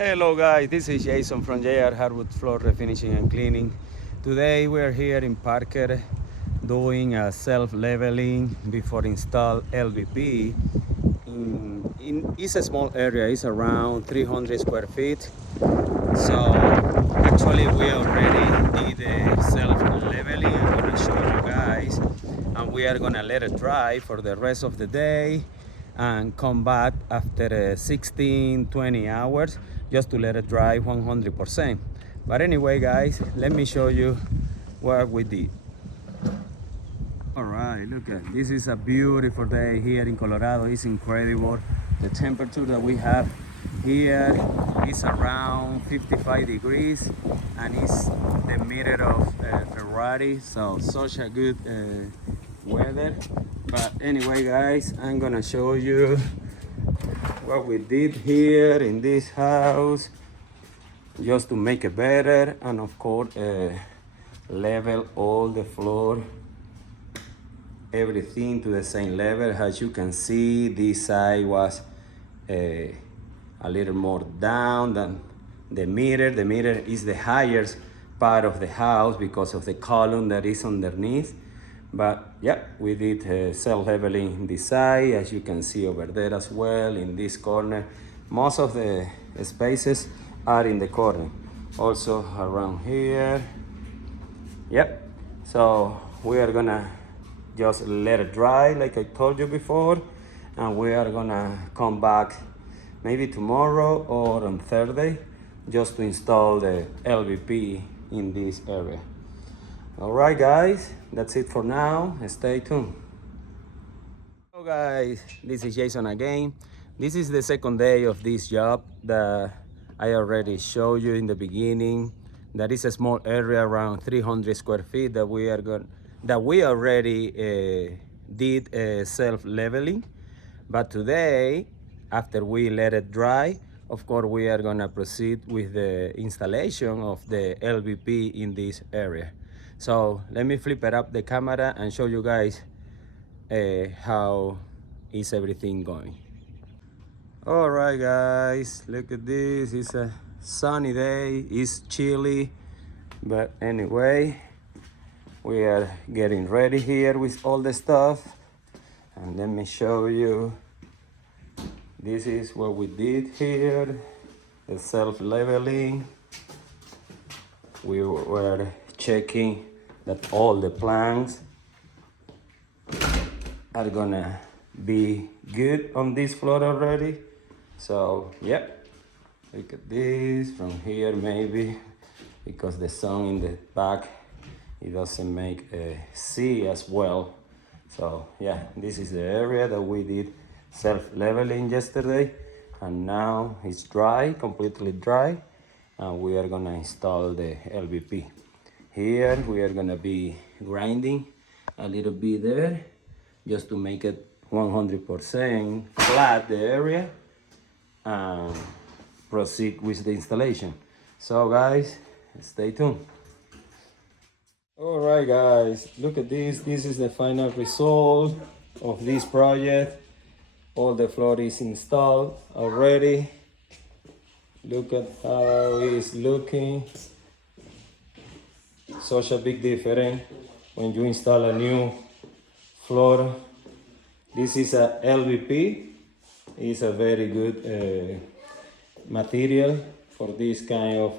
Hello guys, this is Jason from JR Hardwood Floor Refinishing and Cleaning. Today we are here in Parker doing a self-leveling before install LVP. It's a small area, it's around 300 square feet. So actually we already did a self-leveling. I'm going to show you guys, and we are going to let it dry for the rest of the day and come back after 16-20 hours just to let it dry 100%. But anyway guys, let me show you what we did. All right, look at this. Is a beautiful day here in Colorado. It's incredible. The temperature that we have here is around 55 degrees, and it's the middle of Ferrari, so such a good weather. But anyway guys, I'm gonna show you what we did here in this house just to make it better, and of course level all the floor, everything to the same level. As you can see, this side was a little more down than the mirror. The mirror is the highest part of the house because of the column that is underneath. But yeah, we did self-leveling this side, as you can see over there as well, in this corner. Most of the spaces are in the corner. Also around here. Yep. So we are gonna just let it dry like I told you before, and we are gonna come back maybe tomorrow or on Thursday just to install the LVP in this area. All right guys, that's it for now. Stay tuned. Hello guys, this is Jason again. This is the second day of this job that I already showed you in the beginning. That is a small area around 300 square feet that we already did self-leveling. But today, after we let it dry, of course we are gonna proceed with the installation of the LVP in this area. So let me flip it up the camera and show you guys how is everything going. All right guys, look at this. It's a sunny day, it's chilly, but anyway, we are getting ready here with all the stuff. And let me show you, this is what we did here, the self-leveling. We were checking that all the planks are gonna be good on this floor already. So yeah, look at this from here, maybe because the sun in the back, it doesn't make see as well. So yeah, this is the area that we did self-leveling yesterday, and now it's dry, completely dry, and we are gonna install the LVP. Here we are gonna be grinding a little bit there just to make it 100% flat, the area, and proceed with the installation. So guys, stay tuned. All right guys, look at this. This is the final result of this project. All the floor is installed already. Look at how it's looking. Such a big difference when you install a new floor. This is a LVP. It's a very good material for this kind of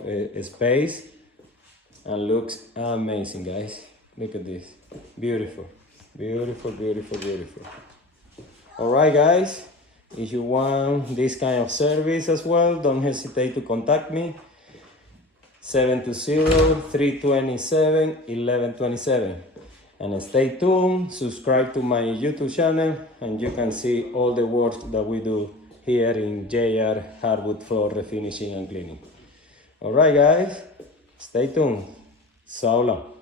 space, and looks amazing guys. Look at this. Beautiful, beautiful, beautiful, beautiful. All right guys, if you want this kind of service as well, don't hesitate to contact me. 720-327-1127. And stay tuned, subscribe to my YouTube channel, and you can see all the work that we do here in JR Hardwood Floor Refinishing and Cleaning. All right guys, stay tuned. So long.